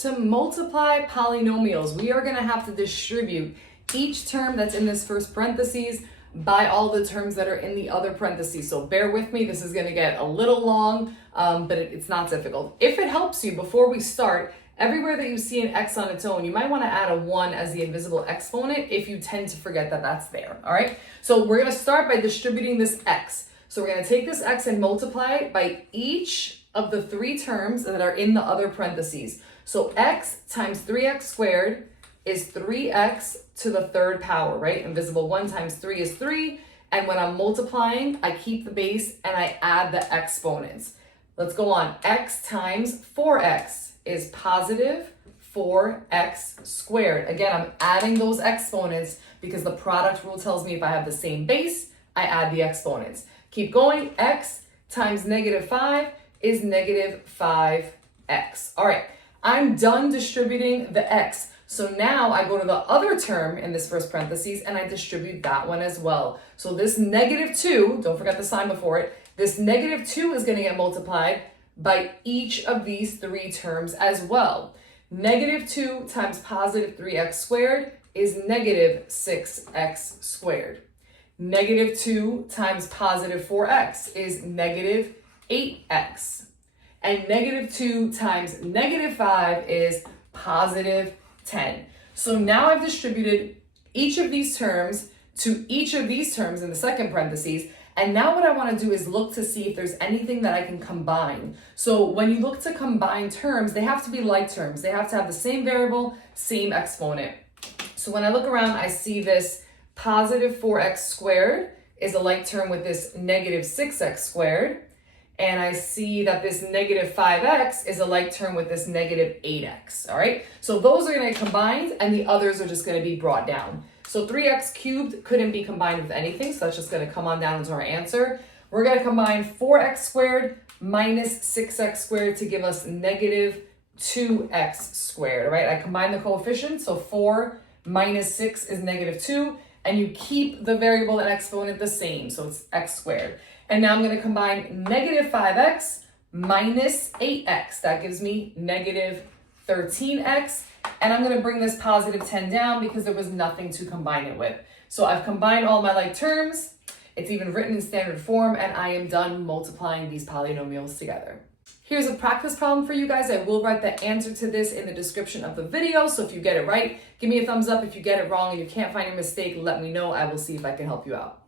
To multiply polynomials, we are going to have to distribute each term that's in this first parentheses by all the terms that are in the other parentheses. So bear with me, this is going to get a little long, but it's not difficult. If it helps you, before we start, everywhere that you see an x on its own, you might want to add a 1 as the invisible exponent if you tend to forget that that's there, all right? So we're going to start by distributing this x. So we're going to take this x and multiply it by each of the 3 terms that are in the other parentheses. So x times 3x squared is 3x to the 3rd power, right? Invisible 1 times 3 is 3. And when I'm multiplying, I keep the base and I add the exponents. Let's go on. X times 4x is positive 4x squared. Again, I'm adding those exponents because the product rule tells me if I have the same base, I add the exponents. Keep going. X times negative 5 is negative 5x. All right. I'm done distributing the x. So now I go to the other term in this first parentheses and I distribute that one as well. So this negative 2, don't forget the sign before it, this negative 2 is going to get multiplied by each of these 3 terms as well. Negative 2 times positive 3x squared is negative 6x squared. Negative 2 times positive 4x is negative 8x. And negative 2 times negative 5 is positive 10. So now I've distributed each of these terms to each of these terms in the second parentheses. And now what I want to do is look to see if there's anything that I can combine. So when you look to combine terms, they have to be like terms. They have to have the same variable, same exponent. So when I look around, I see this positive 4x squared is a like term with this negative 6x squared. And I see that this negative 5x is a like term with this negative 8x, all right? So those are gonna get combined and the others are just gonna be brought down. So 3x cubed couldn't be combined with anything, so that's just gonna come on down into our answer. We're gonna combine 4x squared minus 6x squared to give us negative 2x squared, all right? I combine the coefficients, so 4 minus 6 is negative 2, and you keep the variable and exponent the same, so it's x squared. And now I'm going to combine negative 5x minus 8x. That gives me negative 13x. And I'm going to bring this positive 10 down because there was nothing to combine it with. So I've combined all my like terms. It's even written in standard form, and I am done multiplying these polynomials together. Here's a practice problem for you guys. I will write the answer to this in the description of the video. So if you get it right, give me a thumbs up. If you get it wrong and you can't find your mistake, let me know. I will see if I can help you out.